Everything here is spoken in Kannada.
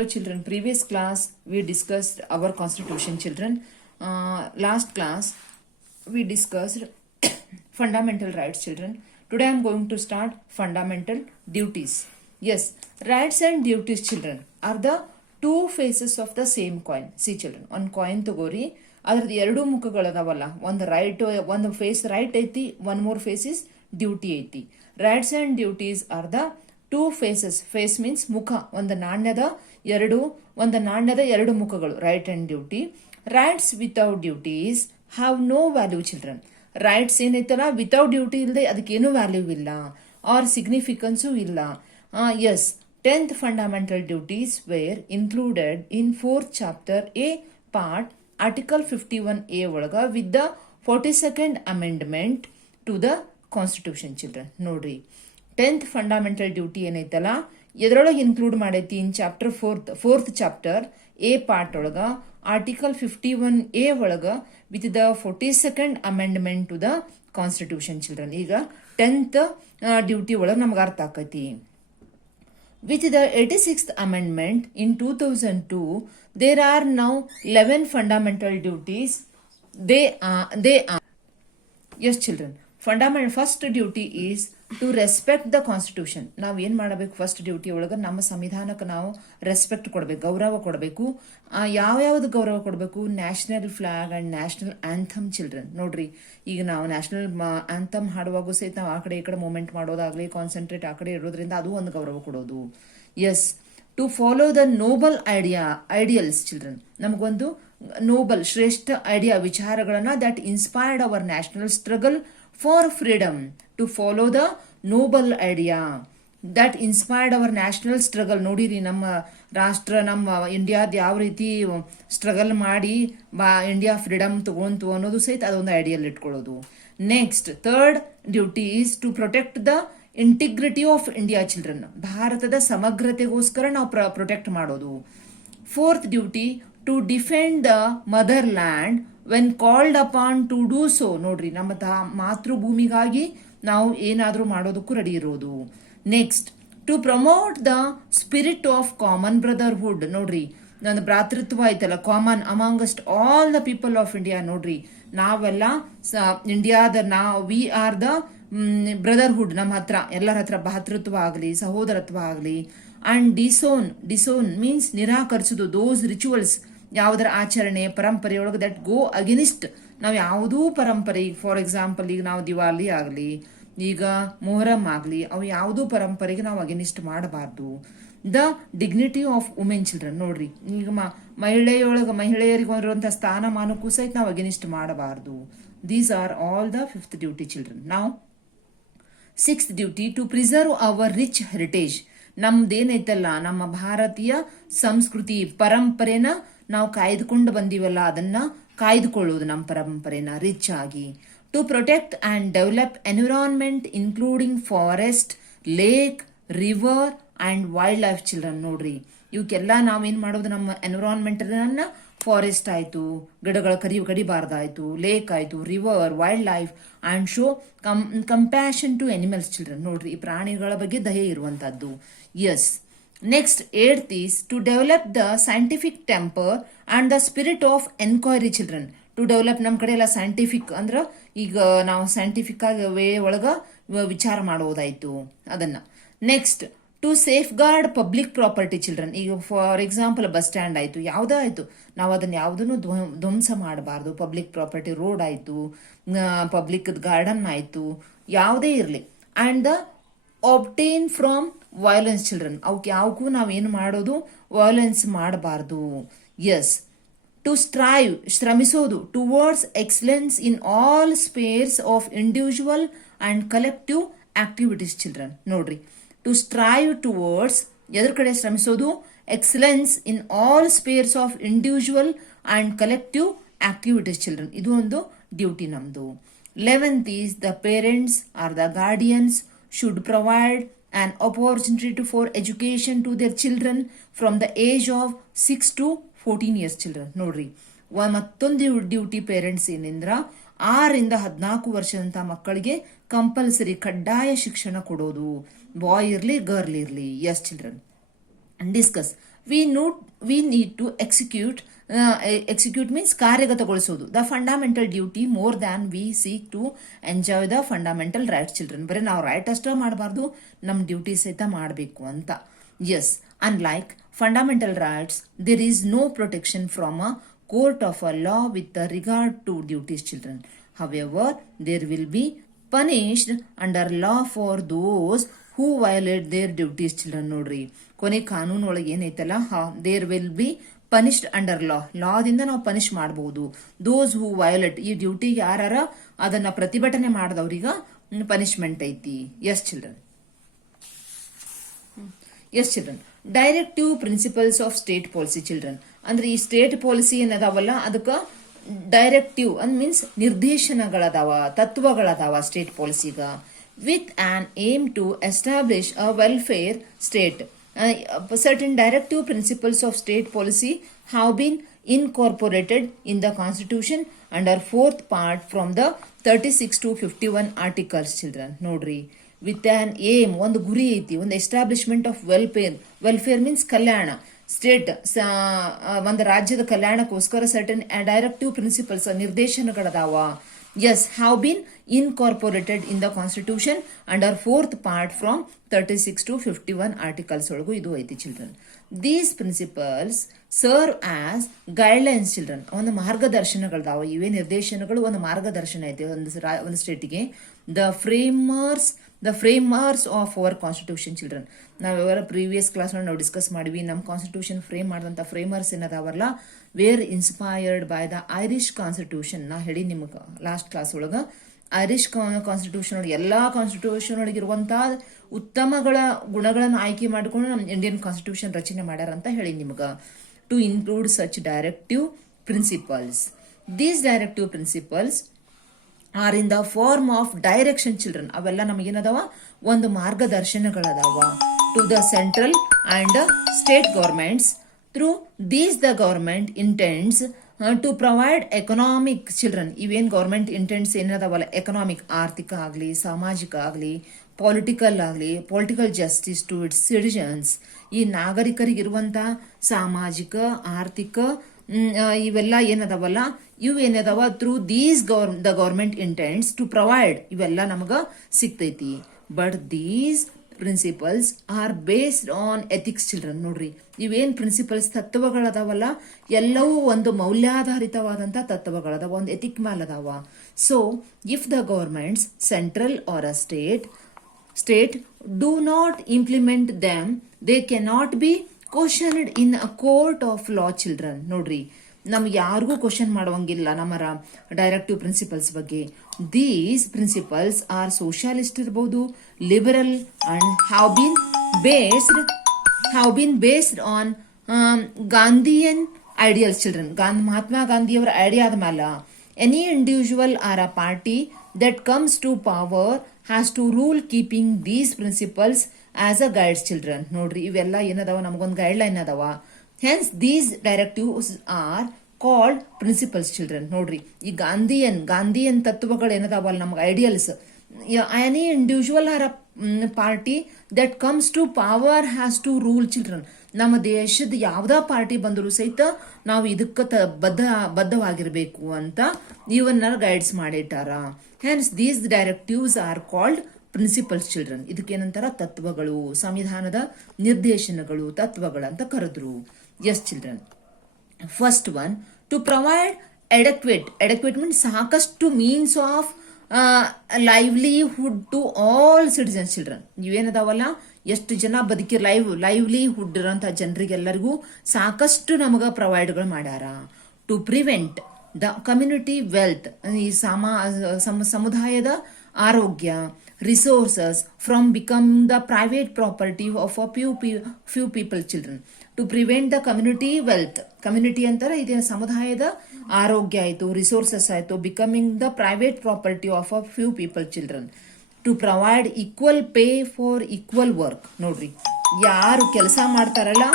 Hello children, previous class we discussed our constitution children. Last class we discussed fundamental rights children. Today I am going to start fundamental duties. Yes, rights and duties children are the two faces of the same coin. See children, one coin ತಗೋರಿ ಅದ್ರದ್ದು ಎರಡು ಮುಖಗಳದಾವಲ್ಲ, ಒಂದು ರೈಟ್ ಒಂದು ಫೇಸ್ ರೈಟ್ ಐತಿ, one more face is duty ಐತಿ. Rights and duties are the two faces. Face means ಮುಖ, ಒಂದು ನಾಣ್ಯದ ಎರಡು ಮುಖಗಳು, right and duty. Rights without duties have no value children. Rights ಏನೈತಲ್ಲ, ವಿತೌಟ್ ಡ್ಯೂಟಿ ಇಲ್ಲದೆ ಅದಕ್ಕೇನು ವ್ಯಾಲ್ಯೂ ಇಲ್ಲ, ಆರ್ ಸಿಗ್ನಿಫಿಕೆನ್ಸು ಇಲ್ಲ. Yes, 10th fundamental duties were included in 4th chapter A part article 51A ಒಳಗ with the 42nd amendment to the constitution children. ನೋಡ್ರಿ, 10th fundamental duty ಏನೈತಲ್ಲ ಎದ್ರೊಳಗೆ ಇನ್ಕ್ಲೂಡ್ ಮಾಡೈತಿ ಇನ್ chapter 4th chapter A part ಒಳಗ ಆರ್ಟಿಕಲ್ 51A ಒಳಗ with the 42nd amendment to the constitution children. ಈಗ 10th ಡ್ಯೂಟಿ ಒಳಗೆ ನಮ್ಗೆ ಅರ್ಥ ಆಕೈತಿ. With the 86th amendment in 2002, there are now 11 fundamental duties. They are yes children. First duty is to respect the constitution. ನಾವು ಏನ್ ಮಾಡಬೇಕು, ಫಸ್ಟ್ ಡ್ಯೂಟಿ ಒಳಗ ನಮ್ಮ ಸಂವಿಧಾನಕ್ಕೆ ನಾವು ರೆಸ್ಪೆಕ್ಟ್ ಕೊಡಬೇಕು, ಗೌರವ ಕೊಡಬೇಕು. ಯಾವ್ಯಾವ್ದು ಗೌರವ ಕೊಡಬೇಕು? National flag and national anthem children. ನೋಡ್ರಿ, ಈಗ ನಾವು ನ್ಯಾಷನಲ್ ಆಂಥಮ್ ಹಾಡುವಾಗೂ ಸಹಿತ ನಾವು ಆ ಕಡೆ ಈ ಕಡೆ ಮೂವ್ಮೆಂಟ್ ಮಾಡೋದಾಗ್ಲಿ, ಕಾನ್ಸಂಟ್ರೇಟ್ ಆ ಕಡೆ ಇರೋದ್ರಿಂದ ಅದು ಒಂದು ಗೌರವ ಕೊಡೋದು. Yes, to follow the noble ideals children. ನಮಗೊಂದು ನೋಬಲ್ ಶ್ರೇಷ್ಠ ಐಡಿಯಾ ವಿಚಾರಗಳನ್ನ that inspired our national struggle for freedom. To follow the noble idea that inspired our national struggle. ನೋಡಿರಿ, ನಮ್ಮ ರಾಷ್ಟ್ರ, ನಮ್ಮ ಇಂಡಿಯಾದ ಯಾವ ರೀತಿ ಸ್ಟ್ರಗಲ್ ಮಾಡಿ ಇಂಡಿಯಾ ಫ್ರೀಡಮ್ ತಗೊಂತು ಅನ್ನೋದು ಸಹಿತ ಅದೊಂದು ಐಡಿಯಲ್ ಇಟ್ಕೊಳ್ಳೋದು. Next, third duty is to protect the integrity of India children. ಭಾರತದ ಸಮಗ್ರತೆಗೋಸ್ಕರ ನಾವು ಪ್ರೊಟೆಕ್ಟ್ ಮಾಡೋದು. Fourth duty to defend the motherland when called upon to do so. ನೋಡ್ರಿ, ನಮ್ಮ ಮಾತೃಭೂಮಿಗಾಗಿ ನಾವು ಏನಾದ್ರೂ ಮಾಡೋದಕ್ಕೂ ರೆಡಿ ಇರೋದು. Next, to promote the spirit of common brotherhood. ನೋಡ್ರಿ, ನನ್ನ ಭ್ರಾತೃತ್ವ ಐತಲ್ಲ, common amongst all the people of India. ನೋಡ್ರಿ, ನಾವೆಲ್ಲ ಇಂಡಿಯಾದ ವಿ ಆರ್ ದ ಬ್ರದರ್ಹುಡ್. ನಮ್ಮ ಹತ್ರ ಎಲ್ಲರ ಹತ್ರ ಭ್ರಾತೃತ್ವ ಆಗಲಿ, ಸಹೋದರತ್ವ ಆಗಲಿ. ಅಂಡ್ ಡಿಸೋನ್ ಮೀನ್ಸ್ ನಿರಾಕರಿಸುದು ದೋಸ್ ರಿಚುವಲ್ಸ್, ಯಾವುದರ ಆಚರಣೆ ಪರಂಪರೆಯೊಳಗೆ ದಟ್ ಗೋ ಅಗೇನಿಸ್ಟ್. ನಾವು ಯಾವುದೂ ಪರಂಪರೆ, ಫಾರ್ ಎಕ್ಸಾಂಪಲ್ ಈಗ ನಾವು ದಿವಾಲಿ ಆಗಲಿ, ಈಗ ಮೊಹರಂ ಆಗಲಿ, ಅವು ಯಾವುದೂ ಪರಂಪರೆಗೆ ನಾವು ಅಗೇನಿಸ್ಟ್ ಮಾಡಬಾರ್ದು. The dignity of women children. ನೋಡ್ರಿ, ಈಗ ಮಹಿಳೆಯರಿಗೆ ಇರುವಂತಹ ಸ್ಥಾನಮಾನಕ್ಕೂ ಸಹಿತ ನಾವು ಅಗೇನಿಸ್ಟ್ ಮಾಡಬಾರ್ದು. These are all the 5th duty children. ನಾವು 6th duty to preserve our rich heritage. ನಮ್ದೇನೈತಲ್ಲ, ನಮ್ಮ ಭಾರತೀಯ ಸಂಸ್ಕೃತಿ ಪರಂಪರೆನ ನಾವು ಕಾಯ್ದುಕೊಂಡು ಬಂದೀವಲ್ಲ, ಅದನ್ನ ಕಾಯ್ದುಕೊಳ್ಳೋದು, ನಮ್ಮ ಪರಂಪರೆನ ರಿಚ್ ಆಗಿ. To protect and develop environment including forest, lake, river and wildlife children. ನೋಡ್ರಿ, ಇವಕ್ಕೆಲ್ಲ ನಾವೇನ್ ಮಾಡೋದು, ನಮ್ಮ ಎನ್ವಿರಾನ್ಮೆಂಟ್ ಫಾರೆಸ್ಟ್ ಆಯ್ತು, ಗಿಡಗಳ ಕಡಿಬಾರ್ದಾಯ್ತು, ಲೇಕ್ ಆಯ್ತು, river, wildlife and show compassion to animals children. ನೋಡ್ರಿ, ಈ ಪ್ರಾಣಿಗಳ ಬಗ್ಗೆ ದಯೆ ಇರುವಂತದ್ದು. Yes, next 8th is to develop the scientific temper and the spirit of enquiry children. To develop, ನಮ್ಮ ಕಡೆ ಎಲ್ಲ ಸೈಂಟಿಫಿಕ್ ಅಂದ್ರ ಈಗ ನಾವು ಸೈಂಟಿಫಿಕ್ ಆಗಿ ವೇ ಒಳಗ ವಿಚಾರ ಮಾಡೋದಾಯ್ತು ಅದನ್ನ. Next, to safeguard public property children. ಈಗ ಫಾರ್ ಎಕ್ಸಾಂಪಲ್ ಬಸ್ ಸ್ಟ್ಯಾಂಡ್ ಆಯ್ತು, ಯಾವುದಾಯ್ತು, ನಾವು ಅದನ್ನ ಯಾವುದನ್ನು ಧ್ವಂಸ ಮಾಡಬಾರ್ದು. ಪಬ್ಲಿಕ್ ಪ್ರಾಪರ್ಟಿ, ರೋಡ್ ಆಯ್ತು, ಪಬ್ಲಿಕ್ ಗಾರ್ಡನ್ ಆಯ್ತು, ಯಾವುದೇ ಇರಲಿ. And the abstain from violence children. ಅವಕ್ಕೆ ಯಾವಕ್ಕೂ ನಾವೇನು ಮಾಡೋದು, ವೈಲೆನ್ಸ್ ಮಾಡಬಾರ್ದು. ಎಸ್, ಟು ಸ್ಟ್ರೈವ್ ಶ್ರಮಿಸೋದು towards excellence in all spheres of individual and collective activities children. ನೋಡ್ರಿ, ಟು ಸ್ಟ್ರೈವ್ ಟುವರ್ಡ್ಸ್ ಎದ್ರ ಕಡೆ ಶ್ರಮಿಸೋದು, excellence in all spheres of individual and collective activities children. ಇದು ಒಂದು ಡ್ಯೂಟಿ ನಮ್ದು. 11th is the parents are the guardians should provide an opportunity for education to their children from the age of 6 to 14 years children. ನೋಡ್ರಿ, ಮತ್ತೊಂದು ಡ್ಯೂಟಿ ಪೇರೆಂಟ್ಸ್ ಏನಿಂದ್ರ 6-14 ವರ್ಷದಂತ ಮಕ್ಕಳಿಗೆ ಕಂಪಲ್ಸರಿ ಕಡ್ಡಾಯ ಶಿಕ್ಷಣ ಕೊಡೋದು, ಬಾಯ್ ಇರ್ಲಿ ಗರ್ಲ್ ಇರ್ಲಿ. Yes children. Discuss we need to execute means ಕಾರ್ಯಗತಗೊಳಿಸುವುದು the fundamental duty more than we seek to enjoy the fundamental rights children. ಬರೀ ನಾವು ರೈಟ್ ಅಷ್ಟೇ ಮಾಡಬಾರ್ದು, ನಮ್ಮ ಡ್ಯೂಟಿ ಸಹಿತ ಮಾಡಬೇಕು ಅಂತ. Yes, unlike fundamental rights there is no protection from a court of a law with regard to duties children. However, there will be punished under law for those who violate their duties children. ನೋಡ್ರಿ, ಕೊನೆ ಕಾನೂನು ಒಳಗೆ ಏನೈತಲ್ಲ, there will be punished under ಲಾದಿಂದ ನಾವು ಪನಿಷ್ ಮಾಡಬಹುದು. ದೋಸ್ ಹೂ ವಯೋಲೇಟ್, ಈ ಡ್ಯೂಟಿ ಯಾರ ಅದನ್ನ ಪ್ರತಿಭಟನೆ ಮಾಡಿದವ್ರೀಗ ಪನಿಷ್ಮೆಂಟ್ ಐತಿ. Yes children. Directive principles of state policy children. ಅಂದ್ರೆ ಈ ಸ್ಟೇಟ್ ಪಾಲಿಸಿ ಏನದಾವಲ್ಲ ಅದಕ್ಕೆ ಡೈರೆಕ್ಟಿವ್ ಮೀನ್ಸ್ ನಿರ್ದೇಶನಗಳದಾವ, ತತ್ವಗಳದಾವ ಸ್ಟೇಟ್ ಪಾಲಿಸಿಗ. With an aim to establish a welfare state. Certain directive principles of state policy have been incorporated in the constitution under 4th part from the 36 to 51 articles children. ನೋಡ್ರಿ, ವಿತ್ ಆನ್ ಏಮ್ ಒಂದು ಗುರಿ ಐತಿ, ಒಂದು ಎಸ್ಟಾಬ್ಲಿಷ್ಮೆಂಟ್ ಆಫ್ ವೆಲ್ಫೇರ್ ಮೀನ್ಸ್ ಕಲ್ಯಾಣ. ಸ್ಟೇಟ್ ಒಂದು ರಾಜ್ಯದ ಕಲ್ಯಾಣಕ್ಕೋಸ್ಕರ ಸರ್ಟನ್ ಡೈರೆಕ್ಟಿವ್ ಪ್ರಿನ್ಸಿಪಲ್ಸ್ ನಿರ್ದೇಶನಗಳದಾವ. Yes, have been incorporated in the constitution under 4th part from 36 to 51 articles ಒಳಗೂ ಇದು ಐತಿ children. These principles serve as guidelines children. ಒಂದು ಮಾರ್ಗದರ್ಶನಗಳದಾವ. ಇವೇ ನಿರ್ದೇಶನಗಳು ಒಂದು ಮಾರ್ಗದರ್ಶನ ಐತಿ ಒಂದು ಸ್ಟೇಟಿಗೆ. The framers of our constitution children. ನಾವೆವರ ಪ್ರೀವಿಯಸ್ ಕ್ಲಾಸ್ ನಾವು ಡಿಸ್ಕಸ್ ಮಾಡಿವಿ. ನಮ್ಮ ಕಾನ್ಸ್ಟಿಟ್ಯೂಷನ್ ಫ್ರೇಮ್ ಮಾಡಿದಂಥ ಫ್ರೇಮರ್ಸ್ ಏನದಾವಲ್ಲ, were inspired by the Irish constitution. ನಾ ಹೇಳಿ ನಿಮಗೆ ಲಾಸ್ಟ್ ಕ್ಲಾಸ್ ಒಳಗ ಐರಿಷ್ ಕಾನ್ಸ್ಟಿಟ್ಯೂಷನ್ ಒಳಗೆ ಎಲ್ಲಾ ಕಾನ್ಸ್ಟಿಟ್ಯೂಷನ್ ಒಳಗಿರುವಂತಹ ಉತ್ತಮಗಳ ಗುಣಗಳನ್ನು ಆಯ್ಕೆ ಮಾಡಿಕೊಂಡು ನಮ್ಮ ಇಂಡಿಯನ್ ಕಾನ್ಸ್ಟಿಟ್ಯೂಷನ್ ರಚನೆ ಮಾಡ್ಯಾರ ಅಂತ ಹೇಳಿ ನಿಮ್ಗ. To include such directive principles. These directive principles are in the form of direction children. ಅವೆಲ್ಲ ನಮಗೇನದಾವ, ಒಂದು ಮಾರ್ಗದರ್ಶನಗಳದಾವ to the central and state governments. Through these the government intends to provide economic children. ಇವೇನ್ ಗವರ್ಮೆಂಟ್ ಇಂಟೆಂಡ್ಸ್ ಏನದಾವಲ್ಲ, ಎಕನಾಮಿಕ್ ಆರ್ಥಿಕ ಆಗಲಿ, ಸಾಮಾಜಿಕ ಆಗಲಿ, political justice to its citizens. ಈ ನಾಗರಿಕರಿಗಿರುವಂತಹ ಸಾಮಾಜಿಕ, ಆರ್ಥಿಕ ಇವೆಲ್ಲ ಏನದಾವಲ್ಲ, ಇವು ಏನದಾವ through these the government intends to provide, ಇವೆಲ್ಲ ನಮಗ ಸಿಗ್ತೈತಿ. But these principles are based on ethics children. ನೋಡ್ರಿ, ಇವೇನ್ ಪ್ರಿನ್ಸಿಪಲ್ಸ್ ತತ್ವಗಳದಾವಲ್ಲ ಎಲ್ಲವೂ ಒಂದು ಮೌಲ್ಯಾಧಾರಿತವಾದಂತ ತತ್ವಗಳದಾವ, ಒಂದು ಎಥಿಕ್ ಮೇಲೆ ಅದಾವ. So if the governments central or a state do not implement them, they cannot be questioned in a court of law children. ನೋಡ್ರಿ, ನಮ್ಗೆ ಯಾರಿಗೂ ಕ್ವಶನ್ ಮಾಡುವಂಗಿಲ್ಲ ನಮ್ಮ ಡೈರೆಕ್ಟಿವ್ ಪ್ರಿನ್ಸಿಪಲ್ಸ್ ಬಗ್ಗೆ. ದೀಸ್ ಪ್ರಿನ್ಸಿಪಲ್ಸ್ ಆರ್ ಸೋಷಿಯಲಿಸ್ಟ್ ಇರಬಹುದು, liberal and have been based on Gandhian ideals children. Mahatma ಗಾಂಧಿಯವರ ಐಡಿಯಾ ಆದ ಮೇಲೆ any individual or a party that comes to power has to rule keeping these principles as a guides children. ನೋಡ್ರಿ, ಇವೆಲ್ಲ ಏನದಾವ, ನಮಗೊಂದು ಗೈಡ್ ಲೈನ್ ಅದಾವ. Hence these directives are called principles children. ನೋಡ್ರಿ, ಈ ಗಾಂಧಿಯನ್ ತತ್ವಗಳು ಏನದಾವಲ್ಲ, ನಮ್ಗೆ ideals. Any individual or a party that comes to power has to rule children. ನಮ್ಮ ದೇಶದ ಯಾವ್ದಾ ಪಾರ್ಟಿ ಬಂದರೂ ಸಹಿತ ನಾವು ಇದಕ್ಕೆ ಬದ್ಧವಾಗಿರ್ಬೇಕು ಅಂತ ಇವನ್ನ ಗೈಡ್ಸ್ ಮಾಡಿಟ್ಟಾರ. Hence these directives are called principles children. ಇದಕ್ಕೇನಂತಾರ, ತತ್ವಗಳು, ಸಂವಿಧಾನದ ನಿರ್ದೇಶನಗಳು, ತತ್ವಗಳಂತ ಕರೆದ್ರು. Yes children. First one, to provide adequate means ಸಾಕಷ್ಟು means of livelihood to all citizens children. ಇವೇನದಾವಲ್ಲ, ಎಷ್ಟು ಜನ ಲೈವ್ಲಿಹುಡ್ ಇರೋಂಥ ಜನರಿಗೆಲ್ಲರಿಗೂ ಸಾಕಷ್ಟು ನಮಗ ಪ್ರೊವೈಡ್ಗಳು ಮಾಡ್ಯಾರ. To prevent the community wealth, ಈ ಸಮುದಾಯದ ಆರೋಗ್ಯ, resources from become the private property of a few people children. To prevent the community wealth, community ಅಂತಾರೆ ಇದೆ ಸಮುದಾಯದ ಆರೋಗ್ಯ ಆಯ್ತು, ರಿಸೋರ್ಸಸ್ ಆಯ್ತು, becoming the private property of a few people children. To provide equal pay for equal work. ನೋಡ್ರಿ, ಯಾರು ಕೆಲಸ ಮಾಡ್ತಾರಲ್ಲ